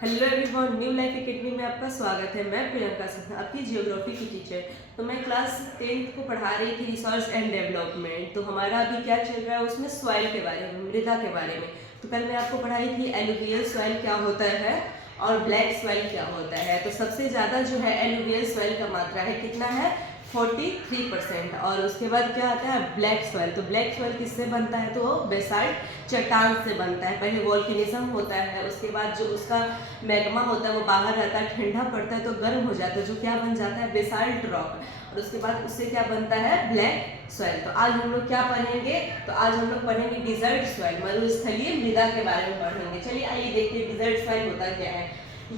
Hello everyone, new life academy में आपका स्वागत है। मैं प्रियंका सिंह, आपकी जियोग्राफी की टीचर। तो मैं क्लास 10th को पढ़ा रही थी रिसर्च एंड डेवलपमेंट। तो हमारा अभी क्या चल रहा है उसमें सॉइल के बारे में, मृदा के बारे में। तो कल मैं आपको पढ़ाई थी एलुवियल सॉइल क्या होता है और ब्लैक सॉइल क्या होता है। तो सबसे ज़्यादा जो है एलुवियल सॉइल का मात्रा है, कितना है 43%। और उसके बाद क्या आता है ब्लैक सॉइल। तो ब्लैक सॉइल किससे बनता है, तो बेसाल्ट चट्टान से बनता है। पहले वोल्केनिज्म होता है, उसके बाद जो उसका मैग्मा होता है वो बाहर आता है, ठंडा पड़ता है तो गर्म हो जाता है, जो क्या बन जाता है बेसाल्ट रॉक। और उसके बाद उससे क्या बनता है ब्लैक सॉइल। तो आज हम लोग क्या पढ़ेंगे, तो आज हम लोग पढ़ेंगे डिजर्ट सॉइल, मरुस्थलीय मृदा के बारे में पढ़ेंगे। चलिए आइए देखते हैं डिजर्ट सॉइल होता क्या है।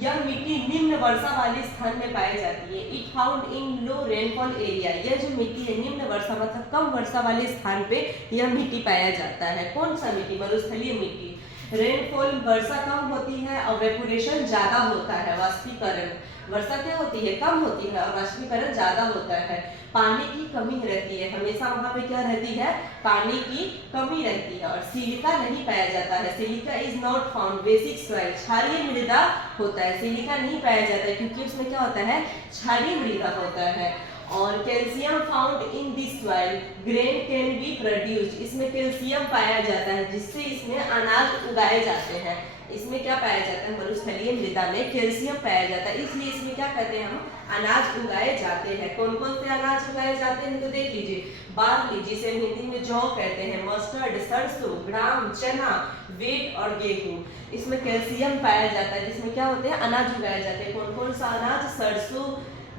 यह मिट्टी निम्न वर्षा वाले स्थान में पाई जाती है। It found in low rainfall area. यह जो मिट्टी है निम्न वर्षा मतलब कम वर्षा वाले स्थान पे यह मिट्टी पाया जाता है। कौन सा मिट्टी, मरुस्थलीय मिट्टी। रेनफॉल वर्षा कम होती है और वेपोरेशन ज्यादा होता है, वाष्पीकरण। वर्षा क्या होती है, कम होती है और वाष्पीकरण ज्यादा होता है। पानी की कमी रहती है, हमेशा वहां पे क्या रहती है, पानी की कमी रहती है। और सिलिका नहीं पाया जाता है। Silica is not found. Basic soil, क्षारीय मृदा होता है। सिलिका नहीं पाया जाता है क्योंकि उसमें क्या होता है, क्षारीय मृदा होता है। और calcium found in this soil, grain can be produced. इसमें कैल्शियम पाया जाता है जिससे इसमें अनाज उगाए जाते हैं। इसमें क्या पाया जाता है, मरुस्थलीय मृदा में कैल्शियम पाया जाता है, इसलिए इसमें क्या कहते हैं, हम अनाज उगाए जाते हैं। कौन कौन से अनाज उगाए जाते हैं, तो देख लीजिए। बार्ली, जिसे हिंदी में जौ कहते हैं, मस्टर्ड, सरसों, ग्राम, चना, वेट और गेहूं। इसमें कैल्शियम पाया जाता है, जिसमें क्या होते हैं, अनाज उगाए जाते हैं। कौन कौन सा अनाज, सरसों,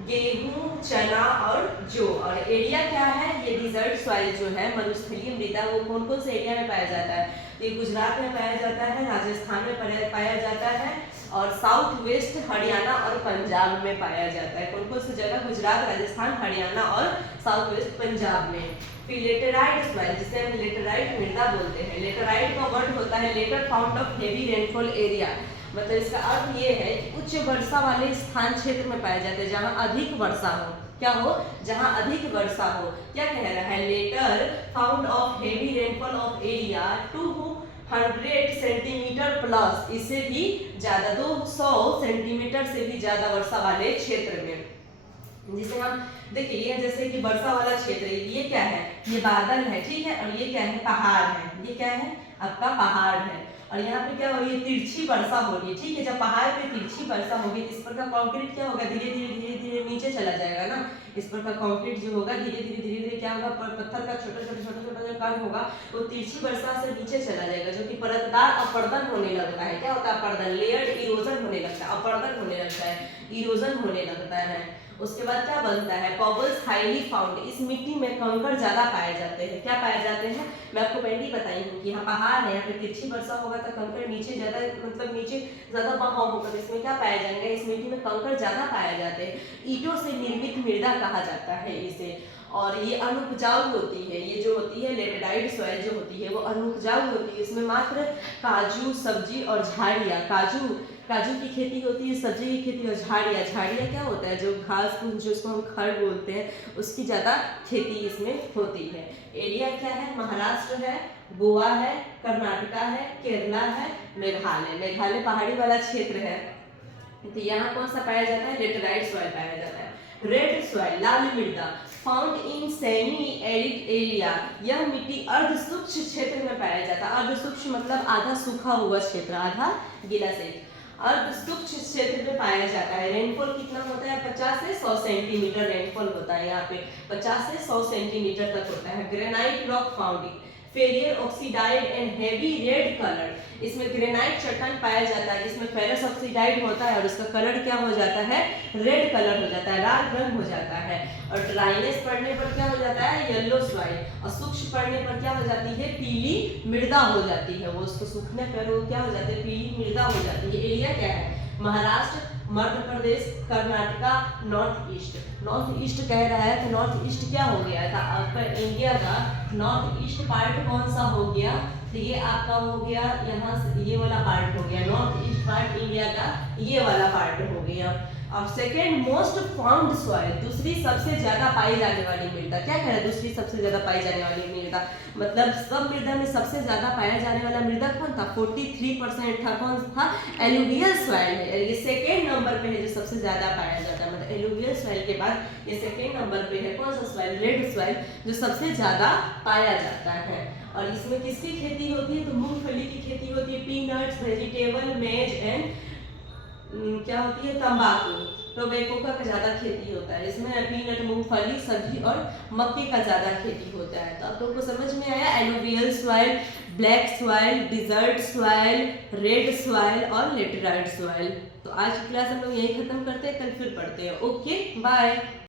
गेहूं, चना और जौ। और एरिया क्या है, ये डिजर्ट सॉइल जो है मरुस्थलीय मृदा, वो कौन कौन से एरिया में पाया जाता है। ये गुजरात में पाया जाता है, राजस्थान में पाया जाता है और साउथ वेस्ट हरियाणा और पंजाब में पाया जाता है। कौन कौन सी जगह, गुजरात, राजस्थान, हरियाणा और साउथ वेस्ट पंजाब में। फिर लेटेराइट सॉइल, जिसे हम लेटेराइट मृदा बोलते हैं। लेटेराइट का वर्ड होता है laterite found of heavy rainfall area. मतलब इसका अर्थ ये है कि उच्च वर्षा वाले स्थान क्षेत्र में पाया जाता है, जहाँ अधिक वर्षा हो। क्या हो, जहाँ अधिक वर्षा हो। क्या कह रहा है, laterite found of heavy rainfall of area 200 centimeter plus, इससे भी ज्यादा 200 सेंटीमीटर से भी ज्यादा वर्षा वाले क्षेत्र में। जिसे हम देखिए, ये जैसे कि वर्षा वाला क्षेत्र, ये क्या है, ये बादल है, ठीक है। और ये क्या है, पहाड़ है। ये क्या है, आपका पहाड़ है। और यहाँ पे क्या हो रही है, तिरछी वर्षा हो रही है, ठीक है। जब पहाड़ पे तिरछी वर्षा होगी इस पर का कंक्रीट क्या होगा, धीरे धीरे धीरे धीरे नीचे चला जाएगा ना। इस पर का कंक्रीट जो होगा धीरे धीरे क्या होगा, पत्थर का छोटा छोटा जो कण होगा वो तिरछी वर्षा से नीचे चला जाएगा, जो कि परतदार अपर्दन होने लगता है। क्या होता है, अपर्दन, लेयर्ड इरोजन होने लगता है, अपर्दन होने लगता है, इरोजन होने लगता है। उसके बाद क्या बनता है, पॉबल्स हाईली फाउंड। इस मिट्टी में कंकड़ ज्यादा पाए जाते हैं। क्या पाए जाते हैं, मैं आपको पहले ही बताई हूँ कि यहाँ पहाड़ है, यहाँ पे तिरछी वर्षा होगा तो कंकड़ नीचे ज्यादा, मतलब नीचे ज्यादा बहाव होगा, तो इसमें क्या पाया जाएंगे, इस मिट्टी में कंकड़ ज्यादा पाए जाते हैं। ईंटों से निर्मित मृदा कहा जाता है इसे। और ये अनुपजाऊ होती है, ये जो होती है लेटेराइट सॉइल जो होती है वो अनुपजाऊ होती है। इसमें मात्र काजू, सब्जी और झाड़ियाँ, काजू की खेती होती है, सब्जी की खेती और झाड़ियाँ क्या होता है, जो घास फूस जिसको हम खड़ बोलते हैं, उसकी ज़्यादा खेती इसमें होती है। एरिया क्या है, महाराष्ट्र है, गोवा है, कर्नाटका है, केरला है, मेघालय पहाड़ी वाला क्षेत्र है। तो यहाँ कौन सा पाया जाता है, लेटेराइट सॉइल पाया जाता है। रेड सॉइल, लाल मृदा, found in semi arid area. यह मिट्टी अर्ध सूक्ष्म क्षेत्र में पाया जाता है। अर्ध सूक्ष्म मतलब आधा सूखा हुआ क्षेत्र, आधा गीला क्षेत्र। अर्ध सूक्ष्म क्षेत्र में पाया जाता है। रेनफॉल कितना होता है, 50 से 100 सेंटीमीटर रेनफॉल होता है। यहाँ पे 50 से 100 सेंटीमीटर तक होता है। Granite rock found, ferric oxide and heavy red colour. इसमें ग्रेनाइट चट्टान पाया जाता है जिसमें फेरस ऑक्सीडाइड होता है और उसका कलर क्या हो जाता है, रेड कलर हो जाता है, लाल रंग हो जाता है। और ड्राइनेस पड़ने पर क्या हो जाता है, येलो सॉइल। और सूक्ष्म पड़ने पर क्या हो जाती है, पीली मृदा हो जाती है। वो उसको सूखने पर वो क्या हो जाती है, पीली मृदा हो जाती है। एरिया क्या है, Maharashtra, Madhya Pradesh, Karnataka, north east. North east कह रहा है, तो नॉर्थ ईस्ट क्या हो गया था आपका, इंडिया का नॉर्थ ईस्ट पार्ट कौन सा हो गया, तो ये आपका हो गया, यहाँ से ये वाला पार्ट हो गया, नॉर्थ ईस्ट पार्ट इंडिया का ये वाला पार्ट हो गया। और सेकेंड मोस्ट फाउंड सॉइल, दूसरी सबसे ज्यादा पाई जाने वाली मृदा। क्या कह रहा है, दूसरी सबसे ज्यादा पाई जाने वाली मृदा, मतलब सब मृदा में सबसे ज्यादा पाया जाने वाला मृदा कौन था, 43% था। कौन था, एलुवियल सॉइल है। ये सेकेंड नंबर पे है जो सबसे ज्यादा पाया जाता है, मतलब एलुवियल सॉइल के बाद ये सेकेंड नंबर पे है कौन सा सॉइल, रेड सॉइल, जो सबसे ज्यादा पाया जाता है। और इसमें किसकी खेती होती है, तो मूंगफली की खेती होती है, पीनट्स, वेजिटेबल, मेज एंड क्या होती है, तंबाकू, टोबैको का ज्यादा खेती होता है इसमें। पीनट, मूंगफली, सब्जी और मक्के का ज्यादा खेती होता है। तो आप लोगों को समझ में आया, alluvial soil, black soil, desert soil, red soil और लेटेराइट सॉइल। तो आज की क्लास हम लोग यही खत्म करते हैं, कल फिर पढ़ते हैं। Okay bye.